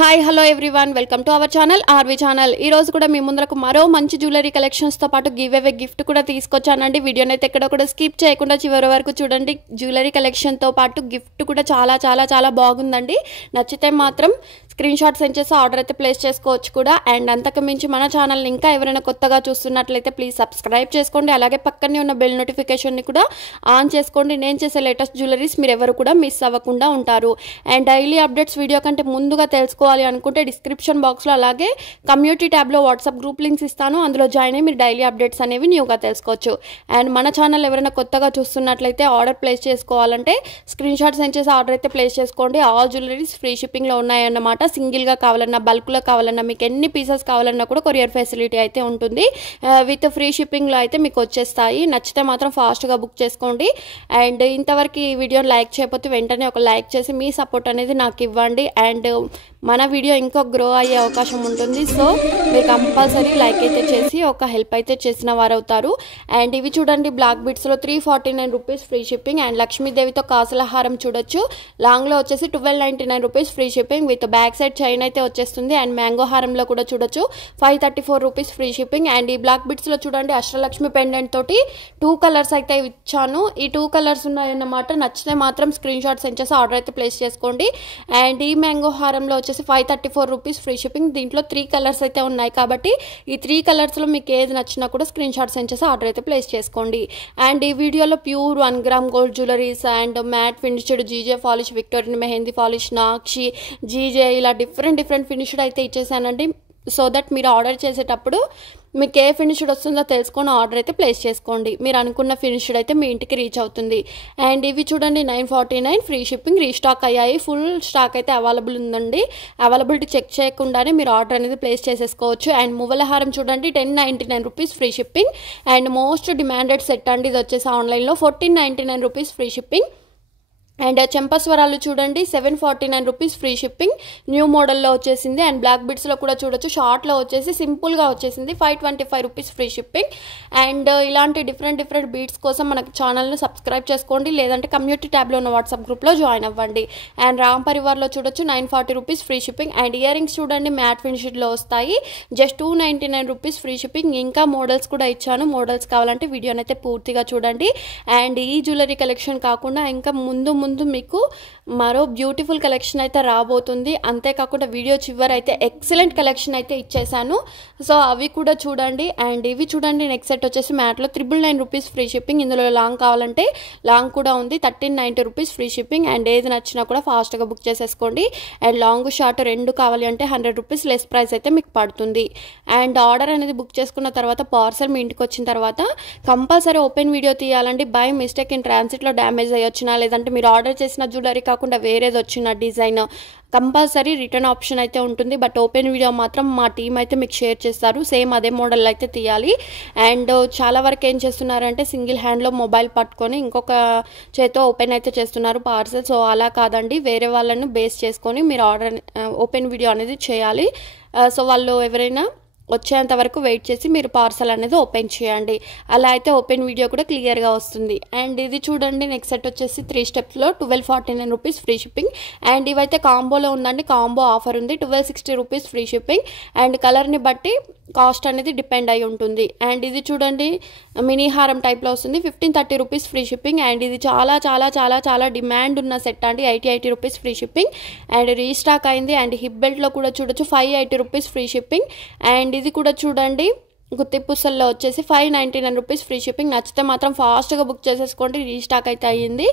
Hi hello everyone welcome to our channel RV channel. ఈ రోజు కూడా మీ ముందరకు మరో మంచి జ్యువెలరీ కలెక్షన్స్తో పాటు గివ్ అవే గిఫ్ట్ కూడా తీసుకొచ్చానండి. వీడియోని అయితే ఎక్కడ కూడా స్కిప్ చేయకుండా చివరి వరకు చూడండి. జ్యువెలరీ కలెక్షన్తో పాటు గిఫ్ట్ కూడా చాలా చాలా చాలా బాగుందండి. నచ్చితే మాత్రం స్క్రీన్ షాట్ సెండ్ చేసి ఆర్డర్ అయితే ప్లేస్ చేసుకోవచ్చు కూడా. అండ్ అంతకు మించి మన ఛానల్ని ఇంకా ఎవరైనా కొత్తగా చూస్తున్నట్లయితే ప్లీజ్ సబ్స్క్రైబ్ చేసుకోండి. అలాగే పక్కనే ఉన్న బెల్ నోటిఫికేషన్ని కూడా ఆన్ చేసుకోండి. నేను చేసే లేటెస్ట్ జ్యువెలరీస్ మీరు ఎవరు కూడా మిస్ అవ్వకుండా ఉంటారు. అండ్ డైలీ అప్డేట్స్ వీడియో కంటే ముందుగా తెలుసుకోవాలి అనుకుంటే డిస్క్రిప్షన్ బాక్స్లో అలాగే కమ్యూనిటీ ట్యాబ్లో వాట్సాప్ గ్రూప్ లింక్స్ ఇస్తాను. అందులో జాయిన్ అయ్యి మీరు డైలీ అప్డేట్స్ అనేవి న్యూగా తెలుసుకోవచ్చు. అండ్ మన ఛానల్ ఎవరైనా కొత్తగా చూస్తున్నట్లయితే ఆర్డర్ ప్లేస్ చేసుకోవాలంటే స్క్రీన్ షాట్ సెండ్ చేసి ఆర్డర్ అయితే ప్లేస్ చేసుకోండి. ఆల్ జ్యువెలరీస్ ఫ్రీ షిప్పింగ్లో ఉన్నాయన్నమాట. సింగిల్గా కావాలన్నా బల్క్లో కావాలన్నా మీకు ఎన్ని పీసెస్ కావాలన్నా కూడా కొరియర్ ఫెసిలిటీ అయితే ఉంటుంది. విత్ ఫ్రీ షిప్పింగ్లో అయితే మీకు వచ్చేస్తాయి. నచ్చితే మాత్రం ఫాస్ట్గా బుక్ చేసుకోండి. అండ్ ఇంతవరకు ఈ వీడియోని లైక్ చేయకపోతే వెంటనే ఒక లైక్ చేసి మీ సపోర్ట్ అనేది నాకు ఇవ్వండి. అండ్ మన వీడియో ఇంకా గ్రో అయ్యే అవకాశం ఉంటుంది. సో మీరు కంపల్సరీ లైక్ అయితే చేసి ఒక హెల్ప్ అయితే చేసిన వారు అవుతారు. అండ్ ఇవి చూడండి, బ్లాక్ బిట్స్లో 349 రూపీస్ ఫ్రీ షిప్పింగ్. అండ్ లక్ష్మీదేవితో కాసుల హారం చూడొచ్చు. లాంగ్లో వచ్చేసి 1299 rupees free shipping. With back side chain అయితే వచ్చేస్తుంది. అండ్ మ్యాంగో హారంలో కూడా చూడొచ్చు 534 రూపీస్ ఫ్రీ షిప్పింగ్. అండ్ ఈ బ్లాక్ బిట్స్లో చూడండి, అష్టలక్ష్మి పెండెంట్ తోటి 2 కలర్స్ అయితే ఇచ్చాను. ఈ 2 కలర్స్ ఉన్నాయన్నమాట. నచ్చితే మాత్రం స్క్రీన్ షాట్ సెండ్ చేసి ఆర్డర్ అయితే ప్లేస్ చేసుకోండి. అండ్ ఈ మ్యాంగో హారంలో వచ్చేసి 534 రూపీస్ ఫ్రీ షిప్పింగ్. దీంట్లో 3 కలర్స్ అయితే ఉన్నాయి కాబట్టి ఈ 3 కలర్స్లో మీకు ఏది నచ్చినా కూడా స్క్రీన్ షాట్ సెండ్ చేసి ఆర్డర్ అయితే ప్లేస్ చేసుకోండి. అండ్ ఈ వీడియోలో pure 1 gram gold jewelleries and matt finished GJ polish, Victorian mehendi polish, nakshi, GJ ఇలా డిఫరెంట్ ఫినిష్డ్ అయితే ఇచ్చేసానండి. సో దట్ మీరు ఆర్డర్ చేసేటప్పుడు మీకు ఏ ఫినిష్డ్ వస్తుందో తెలుసుకొని ఆర్డర్ అయితే ప్లేస్ చేసుకోండి. మీరు అనుకున్న ఫినిష్డ్ అయితే మీ ఇంటికి రీచ్ అవుతుంది. అండ్ ఇవి చూడండి 949 ఫ్రీ షిప్పింగ్. రీస్టాక్ అయ్యాయి. ఫుల్ స్టాక్ అయితే అవైలబుల్ ఉందండి. అవైలబిలిటీ చెక్ చేయకుండానే మీరు ఆర్డర్ అనేది ప్లేస్ చేసేసుకోవచ్చు. అండ్ మువ్వల హారం చూడండి 1099 rupees free shipping. And most demanded set అండి. ఇది వచ్చేసి ఆన్లైన్లో 1499 రూపీస్ ఫ్రీ షిప్పింగ్. అండ్ చెంపస్వరాలు చూడండి 749 రూపీస్ ఫ్రీ షిప్పింగ్. న్యూ మోడల్లో వచ్చేసింది. అండ్ బ్లాక్ బిట్స్లో కూడా చూడొచ్చు. షార్ట్లో వచ్చేసి సింపుల్గా వచ్చేసింది 525 రూపీస్ ఫ్రీ షిప్పింగ్. అండ్ ఇలాంటి డిఫరెంట్ బీట్స్ కోసం మనకి ఛానల్ని సబ్స్క్రైబ్ చేసుకోండి. లేదంటే కమ్యూనిటీ ట్యాబ్లో ఉన్న వాట్సాప్ గ్రూప్లో జాయిన్ అవ్వండి. అండ్ రామ్ పరివార్లో చూడొచ్చు 940 rupees free shipping. And ear rings చూడండి మ్యాట్ ఫినిష్డ్లో వస్తాయి. Just 299 rupees free shipping. ఇంకా మోడల్స్ కూడా ఇచ్చాను. మోడల్స్ కావాలంటే వీడియోని అయితే పూర్తిగా చూడండి. అండ్ ఈ జ్యువెలరీ కలెక్షన్ కాకుండా ఇంకా ముందు మీకు మరో బ్యూటిఫుల్ కలెక్షన్ అయితే రాబోతుంది. అంతేకాకుండా వీడియో చివరి అయితే ఎక్సలెంట్ కలెక్షన్ అయితే ఇచ్చేసాను. సో అవి కూడా చూడండి. అండ్ ఇవి చూడండి, నెక్స్ట్ సెట్ వచ్చేసి మ్యాట్లో 999 రూపీస్ ఫ్రీ షిప్పింగ్. ఇందులో లాంగ్ కావాలంటే లాంగ్ కూడా ఉంది. 1390 రూపీస్ ఫ్రీ షిప్పింగ్. అండ్ ఏది నచ్చినా కూడా ఫాస్ట్గా బుక్ చేసేసుకోండి. అండ్ లాంగ్ షార్ట్ 2 కావాలి అంటే 100 రూపీస్ లెస్ ప్రైస్ అయితే మీకు పడుతుంది. అండ్ ఆర్డర్ అనేది బుక్ చేసుకున్న తర్వాత పార్సల్ మీ ఇంటికి వచ్చిన తర్వాత కంపల్సరీ ఓపెన్ వీడియో తీయాలండి. బై మిస్టేక్ ఇన్ ట్రాన్సిట్లో డ్యామేజ్ అయ్యొచ్చినా, లేదంటే మీరు ఆర్డర్ చేసిన జ్యువెలరీ కాకుండా వేరేది వచ్చిన డిజైన్ కంపల్సరీ రిటర్న్ ఆప్షన్ అయితే ఉంటుంది. బట్ ఓపెన్ వీడియో మాత్రం మా టీం అయితే మీకు షేర్ చేస్తారు. సేమ్ అదే మోడల్ అయితే తీయాలి. అండ్ చాలా వరకు ఏం చేస్తున్నారంటే సింగిల్ హ్యాండ్లో మొబైల్ పట్టుకొని ఇంకొక చేతో ఓపెన్ అయితే చేస్తున్నారు పార్సల్. సో అలా కాదండి, వేరే వాళ్ళని బేస్ చేసుకొని మీరు ఆర్డర్ ఓపెన్ వీడియో అనేది చేయాలి. సో వాళ్ళు ఎవరైనా వచ్చేంత వరకు వెయిట్ చేసి మీరు పార్సల్ అనేది ఓపెన్ చేయండి. అలా అయితే ఓపెన్ వీడియో కూడా క్లియర్గా వస్తుంది. అండ్ ఇది చూడండి, నెక్స్ట్ సెట్ వచ్చేసి 3 స్టెప్స్లో 1249 రూపీస్ ఫ్రీ షిప్పింగ్. అండ్ ఇవైతే కాంబోలో ఉందండి. కాంబో ఆఫర్ ఉంది. 1260 రూపీస్ ఫ్రీ షిప్పింగ్. అండ్ కలర్ని బట్టి కాస్ట్ అనేది డిపెండ్ అయి ఉంటుంది. అండ్ ఇది చూడండి మినీ హారం టైప్లో వస్తుంది. 1530 రూపీస్ ఫ్రీ షిప్పింగ్. అండ్ ఇది చాలా చాలా చాలా చాలా డిమాండ్ ఉన్న సెట్ అండి. 80 rupees free shipping. And restock అయింది. అండ్ హిప్ బెల్ట్లో కూడా చూడొచ్చు 580 రూపీస్ ఫ్రీ షిప్పింగ్. అండ్ ఇది కూడా చూడండి గుత్తి పుస్తల్లో వచ్చేసి 599 రూపీస్ ఫ్రీ షిప్పింగ్. నచ్చితే మాత్రం ఫాస్ట్గా బుక్ చేసేసుకోండి. రీస్టాక్ అయితే అయ్యింది.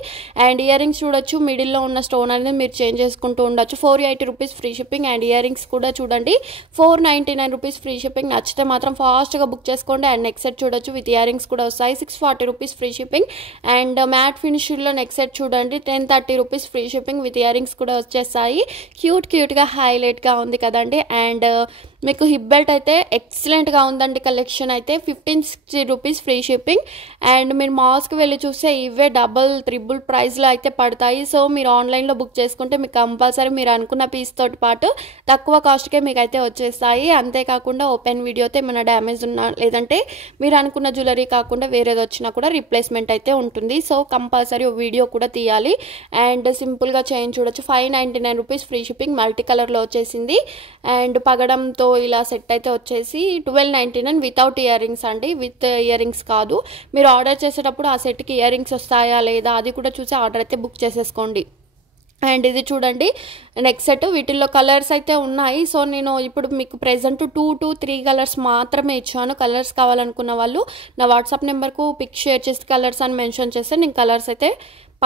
అండ్ ఇయర్ రింగ్స్ చూడొచ్చు, మిడిల్లో ఉన్న స్టోన్ అనేది మీరు చేంజ్ చేసుకుంటూ ఉండొచ్చు. 480 rupees free shipping. And ear rings కూడా చూడండి 499 రూపీస్ ఫ్రీ షిప్పింగ్. నచ్చితే మాత్రం ఫాస్ట్గా బుక్ చేసుకోండి. అండ్ నెక్స్ట్ సెట్ చూడొచ్చు విత్ ఇయర్ రింగ్స్ కూడా వస్తాయి 640 rupees free shipping. And matt ఫినిష్లో నెక్స్ట్ సెట్ చూడండి 1030 rupees free shipping with ear rings కూడా వచ్చేస్తాయి. క్యూట్గా హైలైట్గా ఉంది కదండి. అండ్ మీకు హిప్ బెల్ట్ అయితే ఎక్సలెంట్గా ఉందండి. కలెక్షన్ అయితే 1560 రూపీస్ ఫ్రీ షిప్పింగ్. అండ్ మీరు మాల్స్కి వెళ్ళి చూస్తే ఇవే డబుల్ ట్రిపుల్ ప్రైస్లో అయితే పడతాయి. సో మీరు ఆన్లైన్లో బుక్ చేసుకుంటే మీకు కంపల్సరీ మీరు అనుకున్న పీస్ తోటి పాటు తక్కువ కాస్ట్కే మీకు అయితే వచ్చేస్తాయి. అంతేకాకుండా ఓపెన్ వీడియోతో ఏమైనా డ్యామేజ్ ఉన్నా లేదంటే మీరు అనుకున్న జ్యువెలరీ కాకుండా వేరేది వచ్చినా కూడా రీప్లేస్మెంట్ అయితే ఉంటుంది. సో కంపల్సరీ వీడియో కూడా తీయాలి. అండ్ సింపుల్గా చైన్ చూడొచ్చు, 599 రూపీస్ ఫ్రీ షిప్పింగ్. మల్టీ కలర్లో వచ్చేసింది. అండ్ పగడంతో ఇలా సెట్ అయితే వచ్చేసి 1299 వితౌట్ ఇయర్ రింగ్స్ అండి, విత్ ఇయర్ రింగ్స్ కాదు. మీరు ఆర్డర్ చేసేటప్పుడు ఆ సెట్కి ఇయర్ రింగ్స్ వస్తాయా లేదా అది కూడా చూసి ఆర్డర్ అయితే బుక్ చేసేసుకోండి. అండ్ ఇది చూడండి నెక్స్ట్ సెట్. వీటిల్లో కలర్స్ అయితే ఉన్నాయి. సో నేను ఇప్పుడు మీకు ప్రెజెంట్ 2 to 3 కలర్స్ మాత్రమే ఇచ్చాను. కలర్స్ కావాలనుకున్న వాళ్ళు నా వాట్సాప్ నెంబర్కు పిక్ షేర్ చేసి కలర్స్ అని మెన్షన్ చేస్తే నేను కలర్స్ అయితే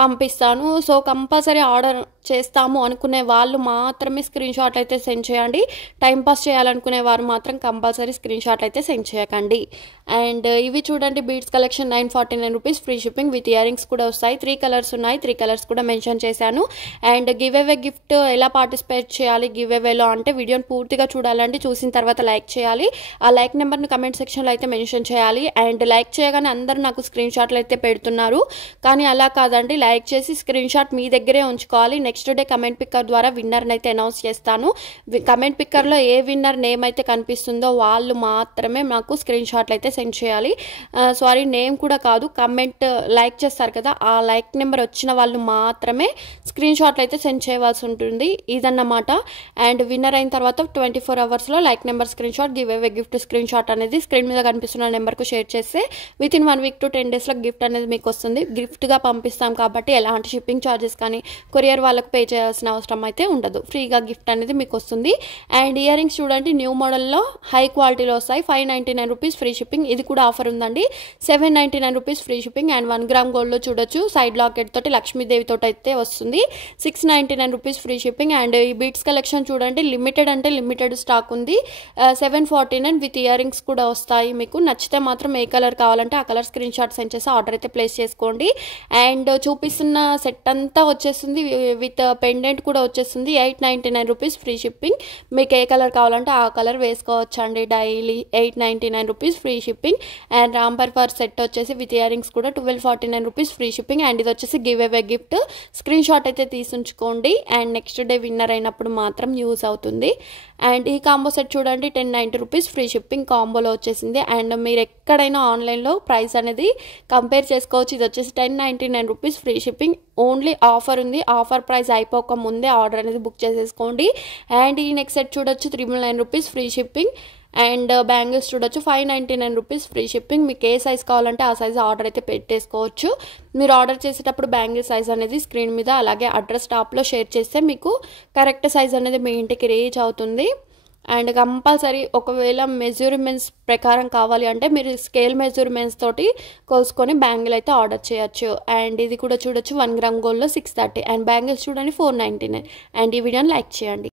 పంపిస్తాను. సో కంపల్సరీ ఆర్డర్ చేస్తాము అనుకునే వాళ్ళు మాత్రమే స్క్రీన్ షాట్ అయితే సెండ్ చేయండి. టైంపాస్ చేయాలనుకునే వారు మాత్రం కంపల్సరీ స్క్రీన్ షాట్ అయితే సెండ్ చేయకండి. అండ్ ఇవి చూడండి beads collection 949 rupees free shipping with ear rings కూడా వస్తాయి. 3 కలర్స్ ఉన్నాయి, 3 కలర్స్ కూడా మెన్షన్ చేశాను. అండ్ గివ్ అవే గిఫ్ట్ ఎలా పార్టిసిపేట్ చేయాలి గివ్ అవేలో అంటే వీడియోని పూర్తిగా చూడాలండి. చూసిన తర్వాత లైక్ చేయాలి. ఆ లైక్ నెంబర్ని కమెంట్ సెక్షన్లో అయితే మెన్షన్ చేయాలి. అండ్ లైక్ చేయగానే అందరూ నాకు స్క్రీన్ షాట్లు అయితే పెడుతున్నారు, కానీ అలా కాదండి. లైక్ చేసి స్క్రీన్ షాట్ మీ దగ్గరే ఉంచుకోవాలి. నెక్స్ట్ డే కమెంట్ పిక్కర్ ద్వారా విన్నర్ని అయితే అనౌన్స్ చేస్తాను. కమెంట్ పిక్కర్లో ఏ విన్నర్ నేమ్ అయితే కనిపిస్తుందో వాళ్ళు మాత్రమే నాకు స్క్రీన్ షాట్లు అయితే సెండ్ చేయాలి. సారీ, నేమ్ కూడా కాదు, కమెంట్ లైక్ చేస్తారు కదా, ఆ లైక్ నెంబర్ వచ్చిన వాళ్ళు మాత్రమే స్క్రీన్ షాట్లు అయితే సెండ్ చేయవలసి ఉంటుంది. ఇదన్నమాట. అండ్ విన్నర్ అయిన తర్వాత 24 అవర్స్లో like number screen shot, give away gift screen shot అనేది స్క్రీన్ మీద కనిపిస్తున్న నెంబర్కు షేర్ చేస్తే విత్ ఇన్ 1 week to 10 daysలో గిఫ్ట్ అనేది మీకు వస్తుంది. గిఫ్ట్గా పంపిస్తాం కాబట్టి ఎలాంటి షిప్పింగ్ ఛార్జెస్ కానీ కొరియర్ వాళ్ళకు పే చేయాల్సిన అవసరం అయితే ఉండదు. ఫ్రీగా గిఫ్ట్ అనేది మీకు వస్తుంది. అండ్ ఇయర్ రింగ్స్ చూడండి న్యూ మోడల్లో హై క్వాలిటీలో వస్తాయి. 599 రూపీస్ ఫ్రీ షిప్పింగ్. ఇది కూడా ఆఫర్ ఉందండి. 799 rupees free shipping. And 1 gram గోల్డ్లో చూడొచ్చు సైడ్ లాకెట్ తోటి లక్ష్మీదేవి తోటి అయితే వస్తుంది. 699 రూపీస్ ఫ్రీ షిప్పింగ్. అండ్ ఈ బీట్స్ కలెక్షన్ చూడండి లిమిటెడ్ అంటే లిమిటెడ్ స్టాక్ ఉంది. 749 విత్ ఇయర్ రింగ్స్ కూడా వస్తాయి. మీకు నచ్చితే మాత్రం ఏ కలర్ కావాలంటే ఆ కలర్ స్క్రీన్ షాట్ సెండ్ చేసి ఆర్డర్ అయితే ప్లేస్ చేసుకోండి. అండ్ చూపిస్తున్న సెట్ అంతా వచ్చేస్తుంది విత్ పెండెంట్ కూడా వచ్చేస్తుంది. 899 రూపీస్ ఫ్రీ షిప్పింగ్. మీకు ఏ కలర్ కావాలంటే ఆ కలర్ వేసుకోవచ్చు అండి. Daily 899 rupees free shipping. And రాంపర్ ఫర్ సెట్ వచ్చేసి విత్ ఇయర్ రింగ్స్ కూడా 1249 రూపీస్ ఫ్రీ షిప్పింగ్. అండ్ ఇది వచ్చేసి give away gift. Screen shot అయితే తీసుంచుకోండి. అండ్ నెక్స్ట్ డే విన్నర్ అయినప్పుడు మాత్రం యూజ్ అవుతుంది. అండ్ ఈ కాంబో సెట్ చూడండి 1090 రూపీస్ ఫ్రీ షిప్పింగ్ కాంబోలో వచ్చేసింది. అండ్ మీరు ఎక్కడైనా ఆన్లైన్లో ప్రైస్ అనేది కంపేర్ చేసుకోవచ్చు. ఇది వచ్చేసి 1099 rupees free shipping. Only offer ఉంది. ఆఫర్ ప్రైస్ అయిపోక ముందే ఆర్డర్ అనేది బుక్ చేసేసుకోండి. అండ్ ఈ నెక్స్ట్ సెట్ చూడొచ్చు 399 rupees free shipping. And bangles చూడొచ్చు 599 రూపీస్ ఫ్రీ షిప్పింగ్. మీకు ఏ సైజ్ కావాలంటే ఆ సైజ్ ఆర్డర్ అయితే పెట్టేసుకోవచ్చు. మీరు ఆర్డర్ చేసేటప్పుడు బ్యాంగిల్ సైజ్ అనేది స్క్రీన్ మీద అలాగే అడ్రస్ టాప్లో షేర్ చేస్తే మీకు కరెక్ట్ సైజ్ అనేది మీ ఇంటికి రీచ్ అవుతుంది. అండ్ కంపల్సరీ ఒకవేళ మెజర్మెంట్స్ ప్రకారం కావాలి అంటే మీరు స్కేల్ మెజర్మెంట్స్ తోటి కోసుకొని బ్యాంగిల్ అయితే ఆర్డర్ చేయొచ్చు. అండ్ ఇది కూడా చూడొచ్చు 1 గ్రామ్ గోల్డ్లో 630. అండ్ బ్యాంగిల్స్ చూడండి 499. అండ్ ఈ వీడియోని లైక్ చేయండి.